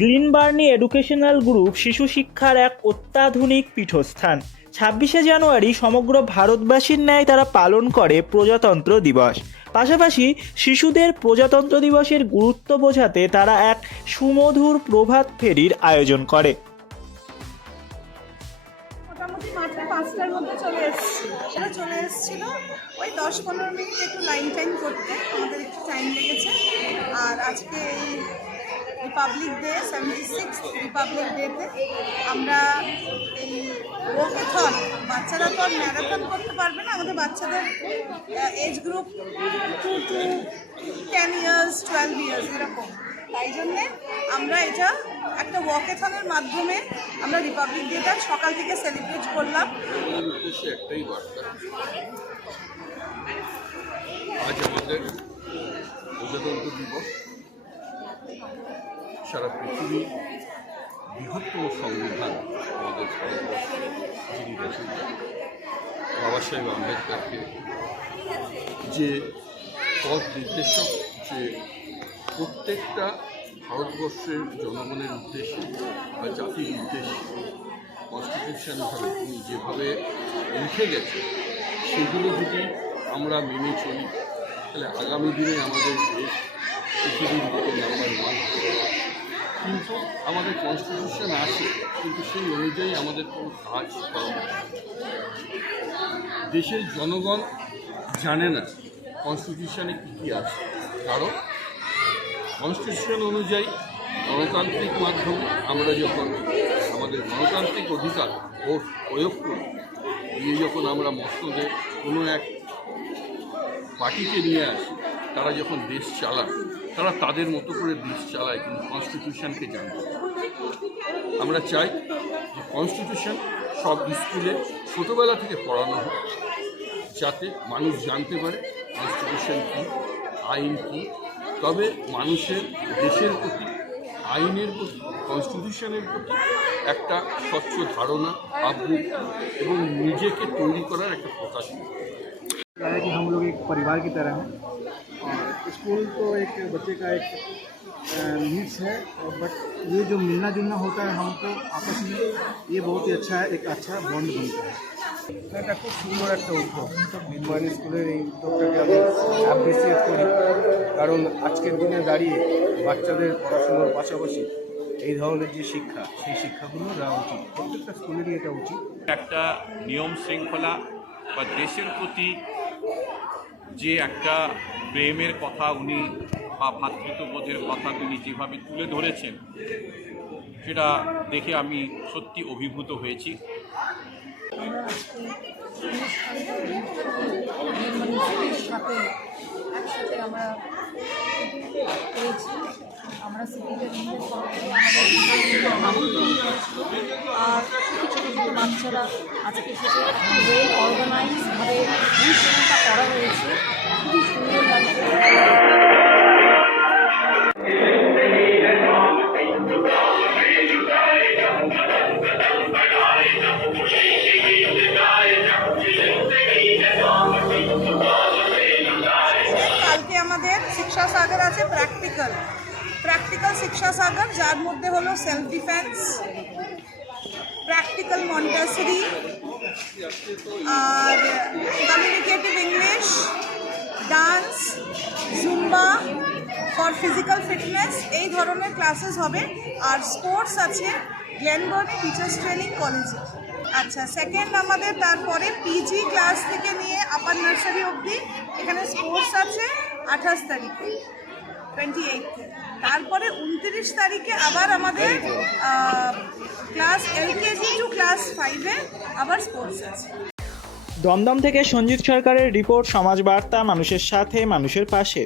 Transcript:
গ্লিনবার্নি educational group শিশু শিক্ষার এক অত্যাধুনিক পীঠস্থান। ছাব্বিশে জানুয়ারি সমগ্র ভারতবাসীর ন্যায় তারা পালন করে প্রজাতন্ত্র দিবস। পাশাপাশি শিশুদের প্রজাতন্ত্র দিবসের গুরুত্ব বোঝাতে তারা এক সুমধুর প্রভাত ফেরির আয়োজন করে। মধ্যে চলে এসেছিল ওই দশ পনেরো মিনিট একটু লাইন টাইম করতে, আমাদের একটু টাইম লেগেছে। আর আজকে এই republic day seventy six republic ডেতে আমরা এই ওকেথন বাচ্চারা তো ম্যারাথন করতে পারবে না, আমাদের বাচ্চাদের age group two to ten years twelve years এরকম। তাই জন্যে আমরা এটা একটা ওয়াকেথনের মাধ্যমে আমরা রিপাবলিক ডেটা সকাল থেকে সেলিব্রেট করলাম। আজ আমাদের প্রজাতন্ত্র দিবস। সারা পৃথিবী বৃহত্তম সংবিধান আমাদের যিনি রচয়িতা বাবা সাহেব আম্বেদকরকে যে পথ নির্দেশক, যে প্রত্যেকটা ভারতবর্ষের জনগণের উদ্দেশ্যে বা জাতির উদ্দেশ্যে কনস্টিটিউশনভাবে তিনি যেভাবে লিখে গেছে সেগুলো যদি আমরা মেনে চলি, তাহলে আগামী দিনে আমাদের দেশ পৃথিবীর বুকে নাম্বার ওয়ান। কিন্তু আমাদের কনস্টিটিউশন আছে, কিন্তু সেই অনুযায়ী আমাদের কোনো কাজ দেশের জনগণ জানে না কনস্টিটিউশনে কী কী আছে। কারণ কনস্টিটিউশন অনুযায়ী গণতান্ত্রিক মাধ্যমে আমরা যখন আমাদের গণতান্ত্রিক অধিকার, ভোট প্রয়োগ করি যখন আমরা মসনদে কোনো এক পার্টিকে নিয়ে আসি, তারা যখন দেশ চালায় তারা তাদের মতো করে দেশ চালায় কিন্তু কনস্টিটিউশনকে জানে না। আমরা চাই যে কনস্টিটিউশন সব স্কুলে ছোটোবেলা থেকে পড়ানো হোক যাতে মানুষ জানতে পারে কনস্টিটিউশন কী আইন কী তবে মানুষের দেশের প্রতি আইনের প্রতি কনস্টিটিউশনের প্রতি একটা স্বচ্ছ ধারণা আবৃত্তি এবং নিজেকে তৈরি করার একটা প্রকাশ है कि हम लोग एक परिवार की तरह हैं और स्कूल तो एक बच्चे का एक नीड्स है और बट ये जो मिलना जुलना होता है हमको आपस में ये बहुत ही अच्छा है एक अच्छा बॉन्ड बनता है এটা খুব সুন্দর একটা উদ্যোগ নির্মাণ স্কুলের এই উদ্যোগটাকে আমি অ্যাপ্রিসিয়েট করি কারণ আজকের দিনে দাঁড়িয়ে বাচ্চাদের পড়াশোনার পাশাপাশি এই ধরনের যে শিক্ষা সেই শিক্ষাগুলো দেওয়া উচিত প্রত্যেকটা স্কুলেরই এটা উচিত একটা নিয়ম শৃঙ্খলা বা দেশের প্রতি যে একটা প্রেমের কথা উনি বা ভ্রাতৃত্ববোধের কথা তিনি যেভাবে তুলে ধরেছেন, সেটা দেখে আমি সত্যি অভিভূত হয়েছি। আর বাচ্চারা আজকে সেটা ওয়েল অর্গানাইজভাবে অনুষ্ঠানটা করা হয়েছে। খুবই সুন্দর লাগছে কালকে আমাদের শিক্ষা সাগর আছে প্র্যাকটিক্যাল প্র্যাকটিক্যাল শিক্ষা সাগর যার মধ্যে হলো সেলফ ডিফেন্স প্র্যাকটিক্যাল মন্টাসরি আর ফিজিক্যাল ফিটনেস এই ধরনের ক্লাসেস হবে। আর স্পোর্টস আছে গ্ল্যানবার্নি টিচার্স ট্রেনিং কলেজে আচ্ছা সেকেন্ড আমাদের তারপরে পিজি ক্লাস থেকে নিয়ে আপার নার্সারি অবধি এখানে স্পোর্টস আছে আঠাশ তারিখে টোয়েন্টি তারপরে উনত্রিশ তারিখে আবার আমাদের ক্লাস এলকেজি টু ক্লাস ফাইভে আবার স্পোর্টস আছে। দমদম থেকে সঞ্জিত সরকারের রিপোর্ট সমাজ বার্তা মানুষের সাথে, মানুষের পাশে।